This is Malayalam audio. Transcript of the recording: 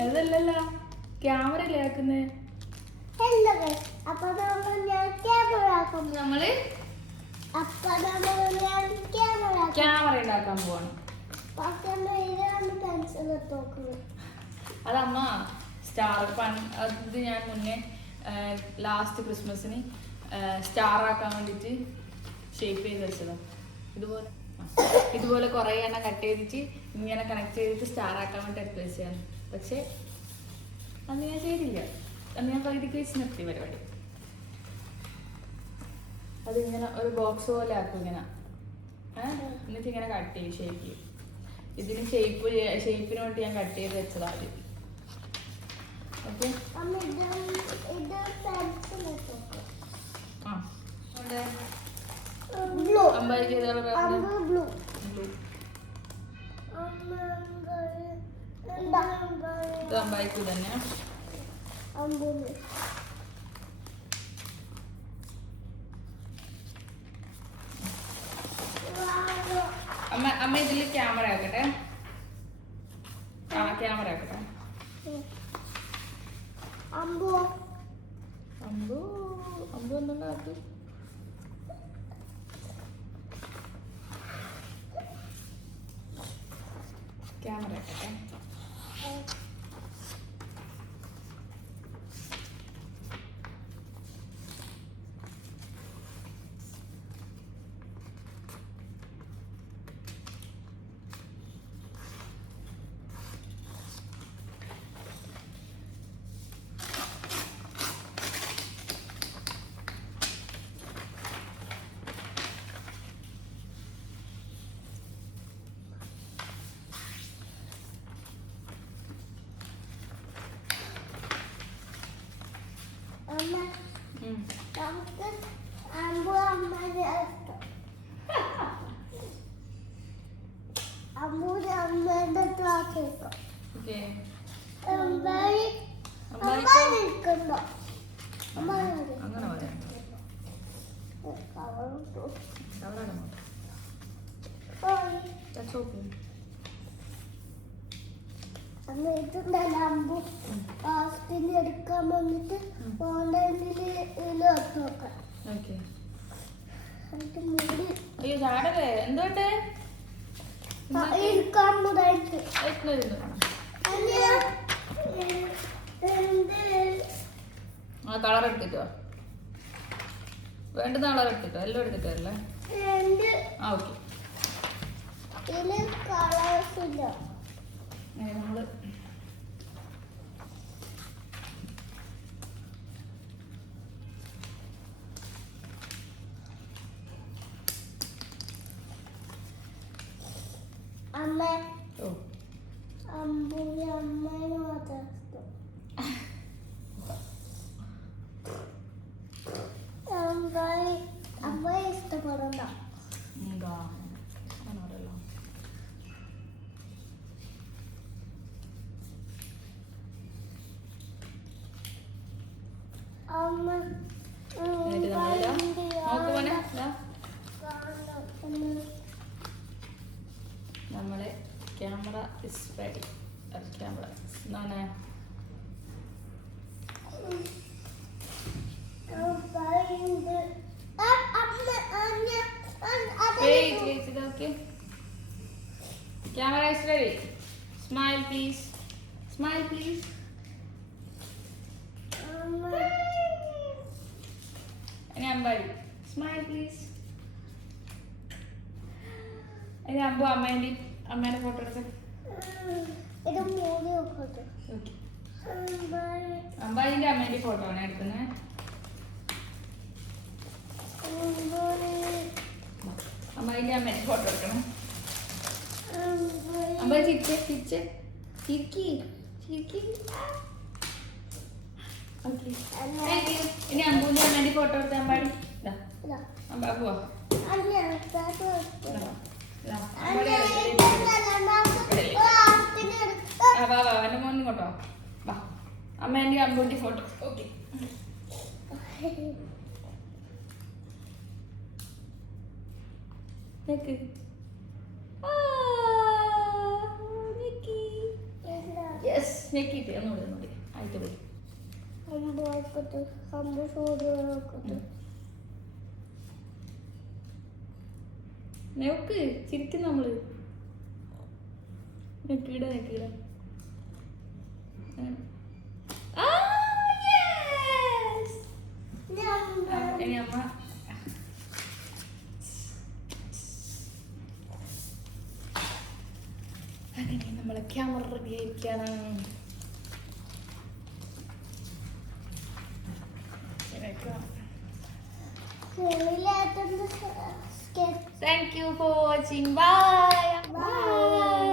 അതല്ലല്ല, ക്യാമറ അല്ലേ ആക്കുന്നത്. നമ്മള് ക്യാമറ ഉണ്ടാക്കാൻ പോവാണ്. അതമ്മ സ്റ്റാർ അത് ഞാൻ മുന്നേ ലാസ്റ്റ് ക്രിസ്മസിന് സ്റ്റാർ ആക്കാൻ വേണ്ടിയിട്ട് ഷേപ്പ് ചെയ്ത് വെച്ചതാണ്. ഇതുപോലെ കുറേ എണ്ണം കട്ട് ചെയ്തിട്ട് ഇങ്ങനെ കണക്ട് ചെയ്തിട്ട് സ്റ്റാർ ആക്കാൻ വേണ്ടി എടുത്ത് വെച്ചതാണ്. പക്ഷെ അന്ന് ഞാൻ ചെയ്തില്ല. അന്ന് ഞാൻ പകുതിക്ക് വെച്ച് നിർത്തി പരിപാടി. അതിങ്ങനെ ഒരു ബോക്സ് പോലെ ആക്കും ഇങ്ങനെ. എന്നിട്ട് ഇങ്ങനെ കട്ട് ചെയ്യും, ഷേപ്പ് ചെയ്യും. ഇതിന് ഷേപ്പിന് വേണ്ടി ഞാൻ കട്ട് ചെയ്ത് വെച്ചതാണ്. ഓക്കെ, അമ്പായിക്ക് അമ്പായിക്ക് തന്നെ അമ്മ ഇതില് ക്യാമറ ആക്കട്ടെ. ക്യാമറ ആക്കട്ടെ. അമ്പു എന്നുള്ള ആക്കി ക്യാമറ ആക്കട്ടെ. അങ്ങനെ പറയാം. അമ്പു പാസ്റ്റിന് എടുക്കാൻ വന്നിട്ട് അയ്യോ ചാടല്ലേ, എന്തുകൊണ്ട് ആ കളർ എടുത്തിട്ടോ, വേണ്ടുന്ന കളർ എടുത്തിട്ടോ, എല്ലാം എടുത്തിട്ടല്ലേ. ആ ഓക്കെ, നമ്മള് ഇഷ്ടപ്പെടണ്ട. നമ്മളെ camera is ready. Camera Camera is ready. Smile please. Smile please. Ini Ambai. Smile please. Ini Ambu അമ്മേന്റെ ഫോട്ടോ എടുത്ത്. അമ്പായിന്റെ അമ്മേന്റെ ഫോട്ടോ ആണ് എടുക്കുന്നത്. അമ്പായിന്റെ അമ്മേന്റെ ഫോട്ടോ എടുക്കണം. അമ്പായി ചിരിച്ച് ഇനി അമ്പൂന്റെ അമ്മേന്റെ ഫോട്ടോ എടുത്ത് അമ്പാടി അമ്പുവാ അവന്റെ മോനും കൊട്ടോ. വാ അമ്മേന്റെ അമ്പൂന്റെ ഫോട്ടോ. ഓക്കെ, യെസ് സ്നെക്കിട്ട് ഒന്നുകൂടി ആയിട്ട് പോയി. നോക്ക് ചിരിക്കും നമ്മള്. നെക്കിട ഇനി അമ്മ അങ്ങനെ നമ്മളെ ക്യാമറ റെഡി ആയിരിക്കാണ്. Thank you for watching. Bye. Bye.